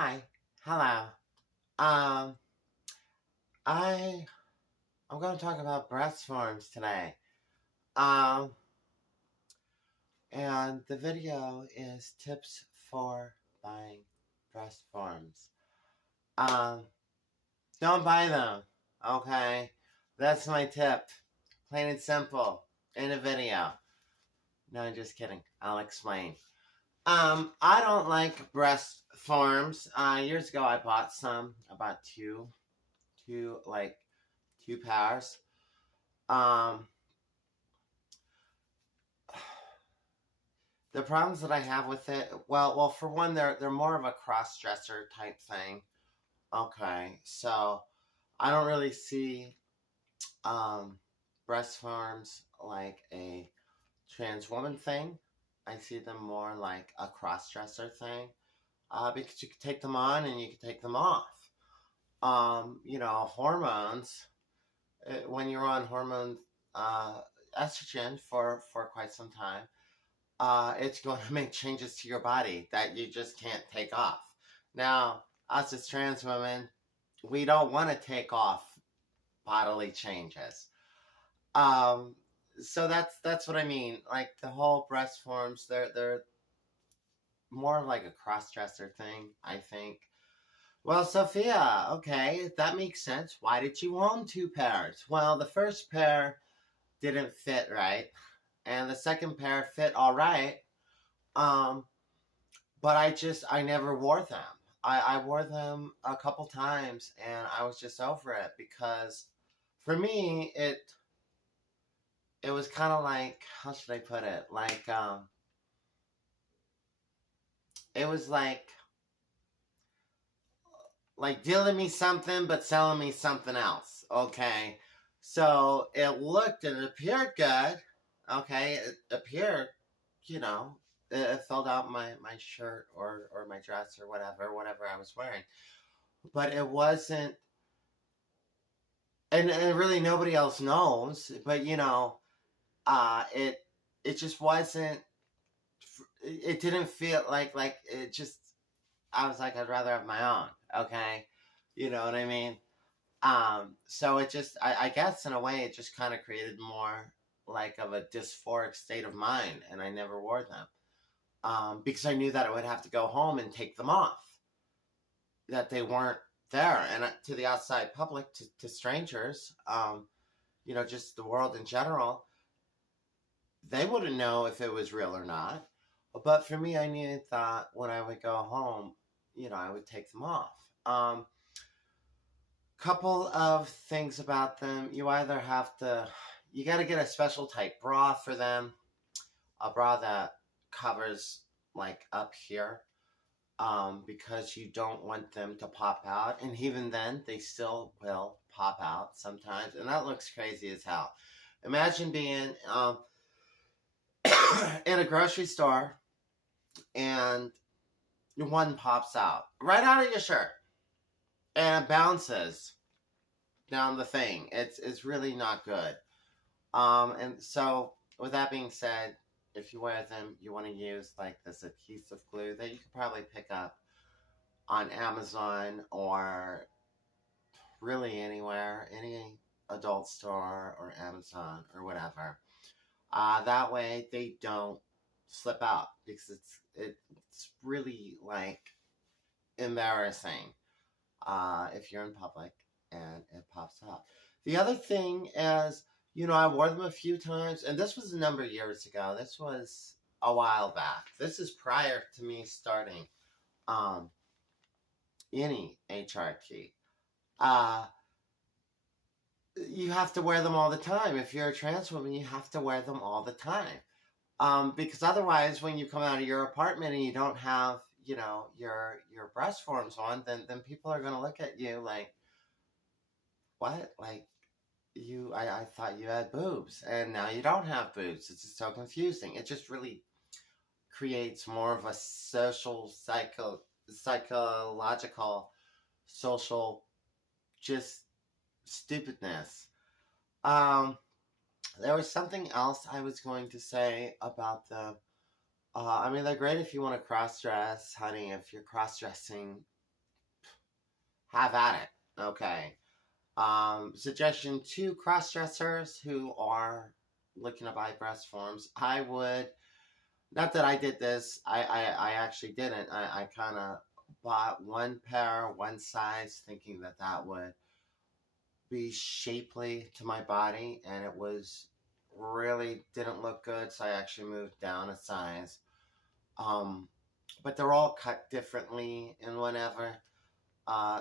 Hi. Hello. Um, I I'm going to talk about breast forms today. Um, and the video is tips for buying breast forms. Um, don't buy them. Okay, that's my tip. Plain and simple. In a video. No, I'm just kidding. I'll explain. I don't like breast forms. Years ago I bought some. I bought two pairs. Um, the problems that I have with it, well, for one, they're more of a cross-dresser type thing. Okay, so I don't really see um, breast forms like a trans woman thing. I see them more like a cross-dresser thing because you can take them on and you can take them off. Hormones. When you're on hormone uh, estrogen for quite some time, it's going to make changes to your body that you just can't take off. Now, us as trans women, we don't want to take off bodily changes. Um, so that's what I mean. Like the whole breast forms, they're more like a cross dresser thing, I think. Well, Sophia, okay, that makes sense. Why did you own two pairs? Well, the first pair didn't fit right, and the second pair fit all right. Um, but I never wore them. I wore them a couple times and I was just over it because for me it was kind of like, how should I put it? It was like dealing me something but selling me something else. Okay. So it looked and it appeared good. Okay, it appeared, you know, it filled out my shirt or my dress or whatever I was wearing. But it wasn't, and really nobody else knows, but it just wasn't, it didn't feel like it just, I was like, I'd rather have my own. Okay, you know what I mean? So it just, I guess in a way it just kind of created more like of a dysphoric state of mind, and I never wore them because I knew that I would have to go home and take them off, that they weren't there, and to the outside public, to strangers, just the world in general, they wouldn't know if it was real or not. But for me, I knew that when I would go home, I would take them off. Couple of things about them. You got to get a special type bra for them, a bra that covers like up here, because you don't want them to pop out. And even then, they still will pop out sometimes. And that looks crazy as hell. Imagine being in a grocery store and one pops out right out of your shirt and it bounces down the thing. It's really not good. And so with that being said, if you wear them, you want to use like this adhesive glue that you could probably pick up on Amazon or really anywhere, any adult store or Amazon or whatever. That way they don't slip out because it's really like embarrassing if you're in public and it pops out. The other thing is, I wore them a few times, and this was a number of years ago. This was a while back. This is prior to me starting um, any HRT. Uh, you have to wear them all the time. If you're a trans woman, you have to wear them all the time. Because otherwise, when you come out of your apartment and you don't have, your breast forms on, then people are going to look at you like, what? Like, I thought you had boobs, and now you don't have boobs. It's just so confusing. It just really creates more of a psychological, social, just stupidness. Um, there was something else I was going to say about them. I mean, they're great if you want to cross dress, honey. If you're cross dressing, have at it. Okay. Suggestion to cross-dressers who are looking to buy breast forms. I would, not that I did this, I actually didn't. I kind of bought one pair, one size, thinking that that would be shapely to my body, and it was really didn't look good, so I actually moved down a size. Um, but they're all cut differently and whatever.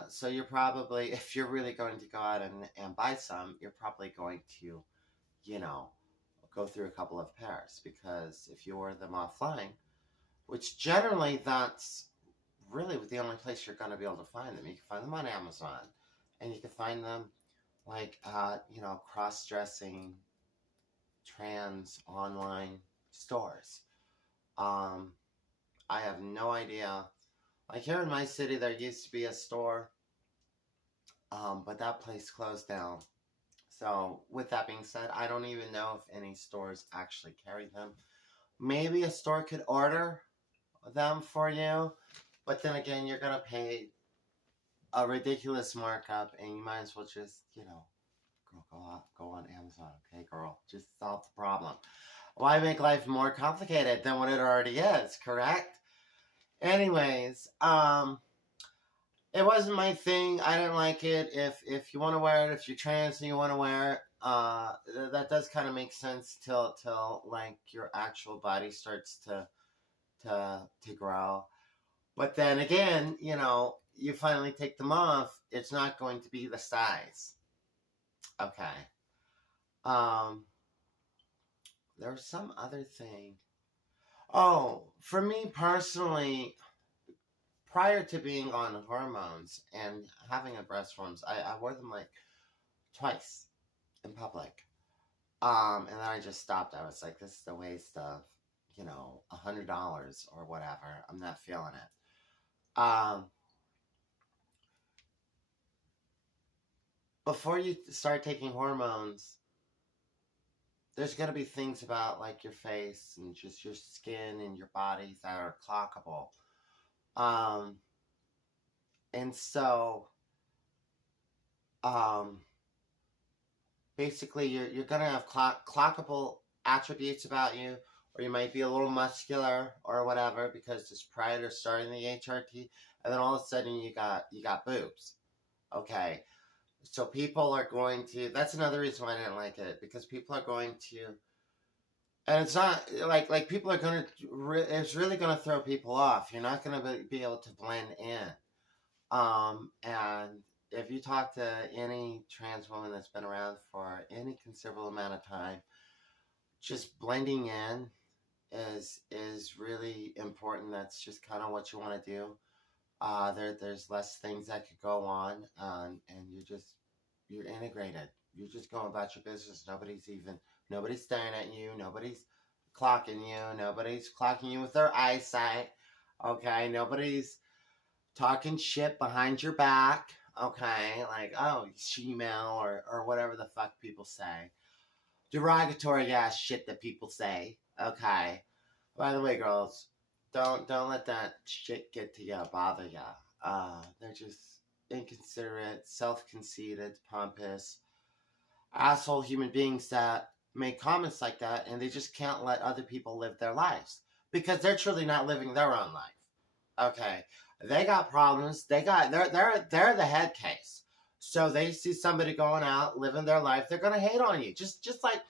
So you're probably, if you're really going to go out and buy some, you're probably going to, you know, go through a couple of pairs, because if you order them offline, which generally that's really the only place you're going to be able to find them. You can find them on Amazon, and you can find them like cross-dressing trans online stores. Um, I have no idea. Like here in my city, there used to be a store, but that place closed down. So with that being said, I don't even know if any stores actually carry them. Maybe a store could order them for you, but then again, you're gonna pay a ridiculous markup, and you might as well just, go on Amazon, okay, girl? Just solve the problem. Why make life more complicated than what it already is, correct? Anyways, it wasn't my thing. I didn't like it. If you want to wear it, if you're trans and you want to wear it, that does kind of make sense till like your actual body starts to grow. But then again, you finally take them off, it's not going to be the size. Okay. There was some other thing. Oh, for me personally, prior to being on hormones and having a breast forms, I wore them like twice in public. And then I just stopped. I was like, this is a waste of, $100 or whatever. I'm not feeling it. Before you start taking hormones, there's going to be things about like your face and just your skin and your body that are clockable. And so, um, basically you're going to have clockable attributes about you, or you might be a little muscular or whatever, because just prior to starting the HRT, and then all of a sudden you got boobs. Okay. So people are going to, that's another reason why I didn't like it, because people are going to, and it's not, like people are going to, it's really going to throw people off. You're not going to be able to blend in. And if you talk to any trans woman that's been around for any considerable amount of time, just blending in is really important. That's just kind of what you want to do. There's less things that could go on, and you're integrated. You're just going about your business. Nobody's staring at you. Nobody's clocking you. Nobody's clocking you with their eyesight. Okay, nobody's talking shit behind your back. Okay, like, oh, she-male or whatever the fuck people say. Derogatory ass shit that people say. Okay. By the way, girls, don't let that shit get to you, bother you. They're just inconsiderate, self-conceited, pompous, asshole human beings that make comments like that, and they just can't let other people live their lives because they're truly not living their own life. Okay, they got problems. They're the head case. So they see somebody going out living their life, they're gonna hate on you. Just like,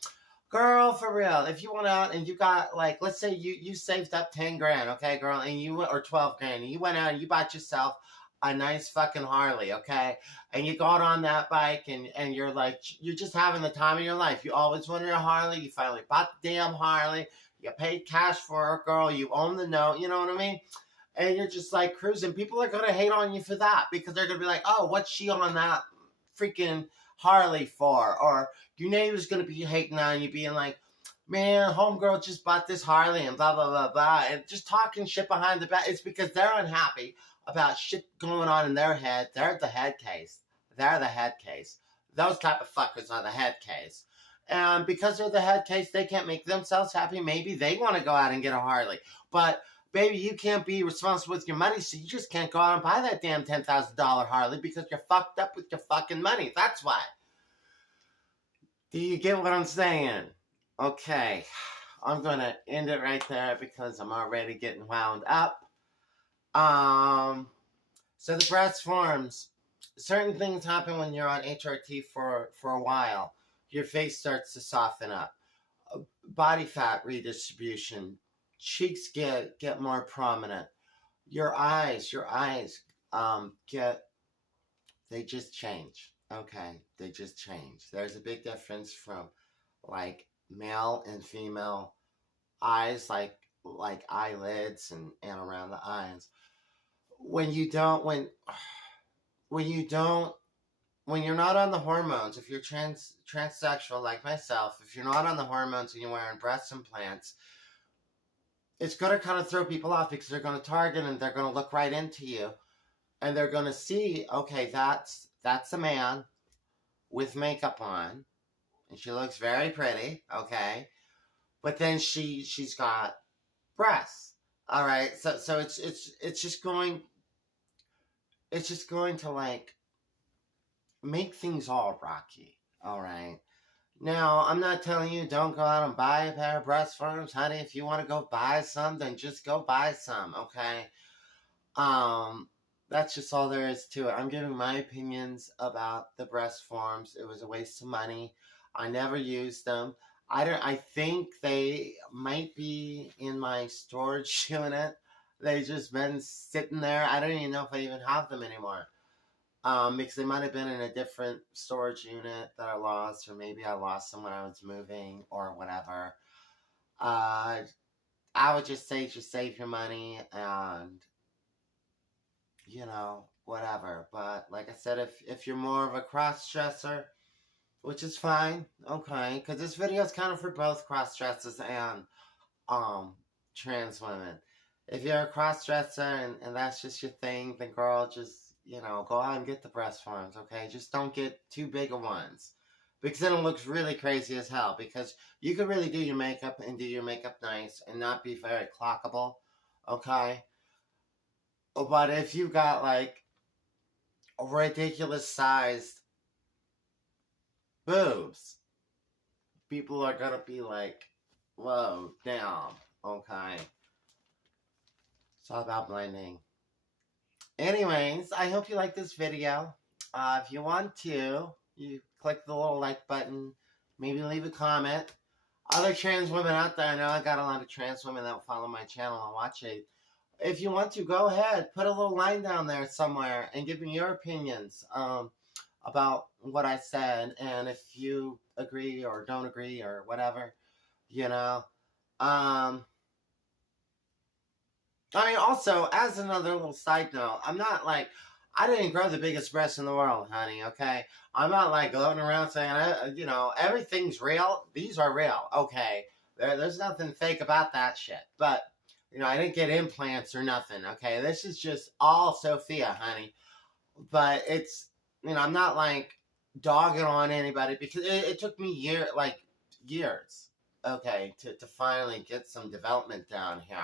girl, for real. If you went out and you got, like, let's say you saved up 10 grand, okay, girl, and you went, or 12 grand, and you went out and you bought yourself a nice fucking Harley, okay, and you got on that bike and you're like, you're just having the time of your life. You always wanted a Harley. You finally bought the damn Harley. You paid cash for it, girl. You own the note. You know what I mean? And you're just like cruising. People are gonna hate on you for that, because they're gonna be like, oh, what's she on that freaking Harley for? Or your neighbor's gonna be hating on you, being like, man, homegirl just bought this Harley and blah, blah, blah, blah. And just talking shit behind the back. It's because they're unhappy about shit going on in their head. They're the head case. They're the head case. Those type of fuckers are the head case. And because they're the head case, they can't make themselves happy. Maybe they want to go out and get a Harley. But Baby, you can't be responsible with your money, so you just can't go out and buy that damn $10,000 Harley because you're fucked up with your fucking money. That's why. Do you get what I'm saying? Okay. I'm going to end it right there because I'm already getting wound up. So the breast forms. Certain things happen when you're on HRT for a while. Your face starts to soften up. Body fat redistribution. Cheeks get more prominent. Your eyes they just change. Okay, they just change. There's a big difference from like male and female eyes, like eyelids and around the eyes. When you're not on the hormones, if you're transsexual like myself, if you're not on the hormones and you're wearing breast implants, it's going to kind of throw people off because they're going to target and they're going to look right into you and they're going to see, okay, that's a man with makeup on and she looks very pretty, okay, but then she's got breasts. All right, so it's just going to like make things all rocky. All right. Now, I'm not telling you don't go out and buy a pair of breast forms, honey. If you want to go buy some, then just go buy some, okay? That's just all there is to it. I'm giving my opinions about the breast forms. It was a waste of money. I never used them. I think they might be in my storage unit. They just been sitting there. I don't even know if I even have them anymore. Because they might have been in a different storage unit that I lost, or maybe I lost them when I was moving, or whatever. I would just say, just save your money, and, you know, whatever. But, like I said, if you're more of a cross-dresser, which is fine, okay, because this video is kind of for both cross-dressers and, trans women. If you're a cross-dresser, and that's just your thing, then girl, just, you know, go out and get the breast forms, okay? Just don't get too big of ones. Because then it looks really crazy as hell. Because you can really do your makeup and do your makeup nice and not be very clockable, okay? But if you got, like, a ridiculous sized boobs, people are gonna be like, whoa, damn, okay? It's all about blending. Anyways, I hope you like this video. If you want to, you click the little like button. Maybe leave a comment. Other trans women out there, I know I got a lot of trans women that follow my channel and watch it. If you want to, go ahead. Put a little line down there somewhere and give me your opinions about what I said. And if you agree or don't agree or whatever, you know. I mean, also, as another little side note, I'm not like, I didn't grow the biggest breasts in the world, honey, okay? I'm not like going around saying, you know, everything's real. These are real, okay? There's nothing fake about that shit. But, you know, I didn't get implants or nothing, okay? This is just all Sophia, honey. But it's, you know, I'm not like dogging on anybody because it took me years, okay, to finally get some development down here.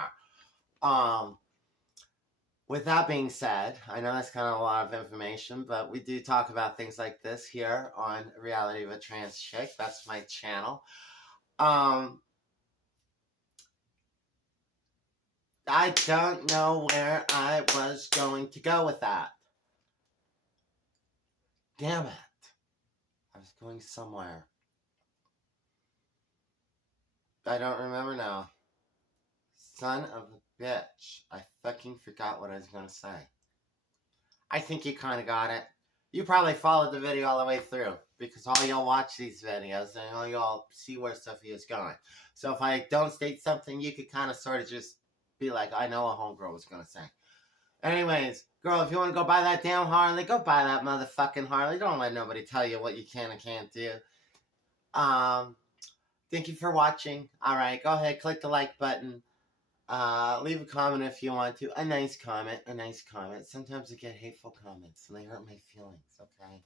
With that being said, I know that's kind of a lot of information, but we do talk about things like this here on Reality of a Trans Chick. That's my channel. I don't know where I was going to go with that. Damn it. I was going somewhere. I don't remember now. Son of a bitch. I fucking forgot what I was going to say. I think you kind of got it. You probably followed the video all the way through because all y'all watch these videos and all y'all see where Sophia's going. So if I don't state something, you could kind of sort of just be like, I know what homegirl was going to say. Anyways, girl, if you want to go buy that damn Harley, go buy that motherfucking Harley. Don't let nobody tell you what you can and can't do. Thank you for watching. Alright, go ahead, click the like button. Leave a comment if you want to. A nice comment. Sometimes I get hateful comments and they hurt my feelings, okay?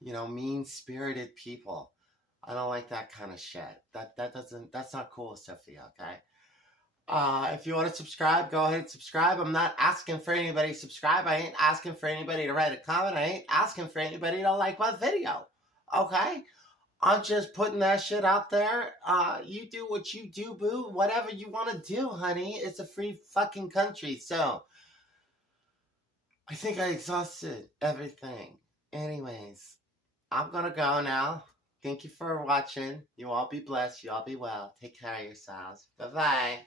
You know, mean-spirited people. I don't like that kind of shit. That's not cool, Sophia, okay? If you want to subscribe, go ahead and subscribe. I'm not asking for anybody to subscribe. I ain't asking for anybody to write a comment. I ain't asking for anybody to like my video. Okay? I'm just putting that shit out there. You do what you do, boo. Whatever you want to do, honey. It's a free fucking country. So, I think I exhausted everything. Anyways, I'm gonna go now. Thank you for watching. You all be blessed. You all be well. Take care of yourselves. Bye-bye.